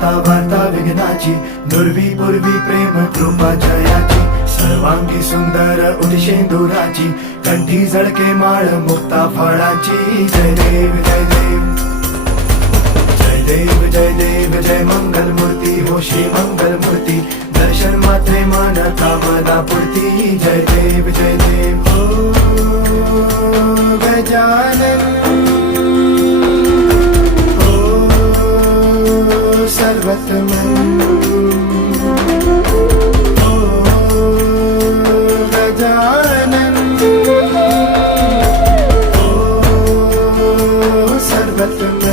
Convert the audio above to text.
आता वार्ता विघ्नाची, नुरवी पूर्वी प्रेम कृपा जयाची, सर्वांगी सुंदर उदिशेंदुराची, कंठी झळके माळ मुक्ता फळाची. जय देव जय देव जय देव जय देव जय मंगल मूर्ती हो श्री मंगल मूर्ती, दर्शन मात्रे मन कामना पूर्ती. जय देव जय देव ओ गजानन ओ सर्वतमन ओ गजानन ओ सर्वतमन.